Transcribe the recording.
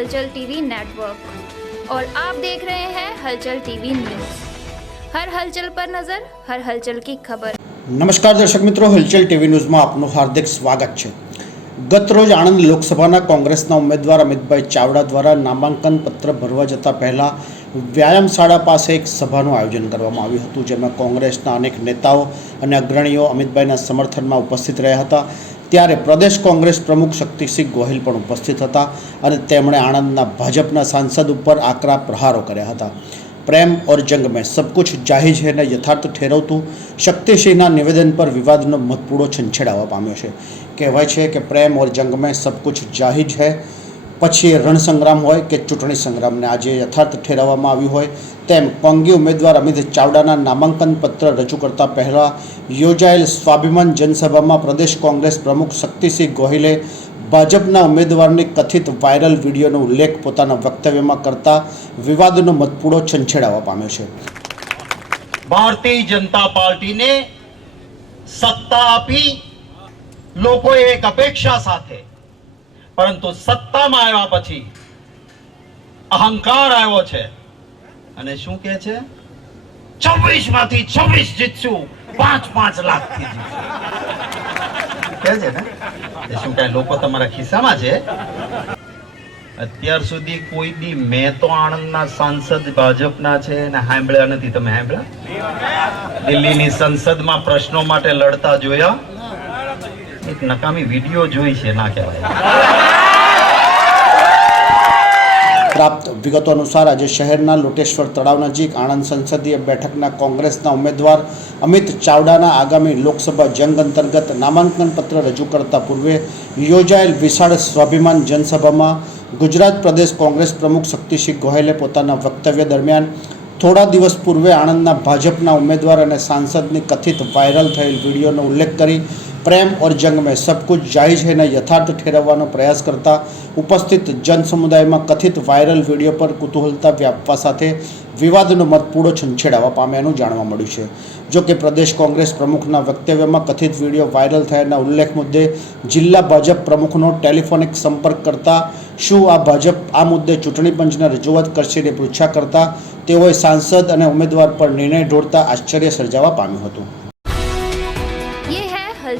हलचल TV network और आप देख रहे हैं हलचल टीवी न्यूज हर हलचल पर नजर हर हलचल की खबर નમસ્કાર દર્શક મિત્રો હલચલ ટીવી ન્યૂઝમાં આપનું હાર્દિક સ્વાગત છે ગત રોજ આણંદ લોકસભાના કોંગ્રેસના ઉમેદવાર અમિતભાઈ ચાવડા દ્વારા નામાંકન પત્ર ભરવા જતા પહેલા વ્યાયામ શાળા પાસે એક સભાનું આયોજન કરવામાં આવ્યું હતું જેમાં કોંગ્રેસના અનેક નેતાઓ અને અગ્રણીઓ અમિતભાઈના સમર્થનમાં ઉપસ્થિત રહ્યા હતા ત્યારે પ્રદેશ કોંગ્રેસ પ્રમુખ શક્તિસિંહ ગોહિલ પણ ઉપસ્થિત હતા અને તેમણે આણંદના ભાજપના સાંસદ ઉપર આકરા પ્રહારો કર્યા હતા. પ્રેમ ઓર જંગ મેં સબ કુછ જાહિજ હૈને યથાર્થ ઠેરવતું શક્તિસિંહના નિવેદન પર વિવાદનો મતપૂડો છંછેડાવા પામ્યો છે. કહેવાય છે કે પ્રેમ ઓર જંગ મેં સબ કુછ જાહિજ હૈ પછી રણસંગ્રામ હોય કે ચૂંટણી સંગ્રામને આજે યથાર્થ ઠેરવવામાં આવ્યું હોય તેમ કોંગી ઉમેદવાર અમિત ચાવડાના નામાંકન પત્ર રજૂ કરતા પહેલાં યોજાયેલ સ્વાભિમાન જનસભામાં પ્રદેશ કોંગ્રેસ પ્રમુખ શક્તિસિંહ ગોહિલે ભાજપના ઉમેદવારની કથિત વાયરલ વિડીયોનો ઉલ્લેખ પોતાના વક્તવ્યમાં કરતા વિવાદનો મતપૂડો છંછેડાવા પામ્યો છે. ભારતીય જનતા પાર્ટીને સત્તા આપી લોકોએ એક અપેક્ષા સાથે પરંતુ સત્તામાં આવ્યા પછી અહંકાર આવ્યો છે. અને શું કે છે? છવ્વીસમાંથી છવ્વીસ જીતશું પાંચ પાંચ લાખથી જીતશું ને? શું કઈ લોકો તમારા ખિસ્સામાં છે? અત્યાર સુધી કોઈ દી મેં તો આણંદના સાંસદ, ભાજપના છે ને સાંભળ્યા નથી. તમે સાંભળ્યા દિલ્હીની સંસદમાં પ્રશ્નો માટે લડતા જોયા? એક નકામી વીડિયો જોઈ છે, ના કહેવાય. પ્રાપ્ત વિગતો અનુસાર આજે શહેરના લોટેશ્વર તળાવ નજીક આણંદ સંસદીય બેઠકના કોંગ્રેસના ઉમેદવાર અમિત ચાવડાના આગામી લોકસભા જંગ અંતર્ગત નામાંકન પત્ર રજૂ કરતા પૂર્વે યોજાયેલ વિશાળ સ્વાભિમાન જનસભામાં ગુજરાત પ્રદેશ કોંગ્રેસ પ્રમુખ શક્તિસિંહ ગોહેલે પોતાના વક્તવ્ય દરમિયાન થોડા દિવસ પૂર્વે આણંદના ભાજપના ઉમેદવાર અને સાંસદની કથિત વાયરલ થયેલ વિડીયોનો ઉલ્લેખ કરી પ્રેમ ઓર જંગ મેં સબ કુછ જાયજ હૈને યથાર્થ ઠેરવવાનો પ્રયાસ કરતા ઉપસ્થિત જન સમુદાયમાં કથિત વાયરલ વીડિયો પર કુતૂહલતા વ્યાપવા સાથે વિવાદનો મતપૂડો છંછેડાવા પામ્યાનું જાણવા મળ્યું છે. જો કે પ્રદેશ કોંગ્રેસ પ્રમુખના વક્તવ્યમાં કથિત વીડિયો વાયરલ થયાના ઉલ્લેખ મુદ્દે જિલ્લા ભાજપ પ્રમુખનો ટેલિફોનિક સંપર્ક કરતા શું આ ભાજપ આ મુદ્દે ચૂંટણી પંચને રજૂઆત કરશે તે પૃચ્છા કરતા તેઓએ સાંસદ અને ઉમેદવાર પર નિર્ણય ઢોળતા આશ્ચર્ય સર્જાવા પામ્યું હતું.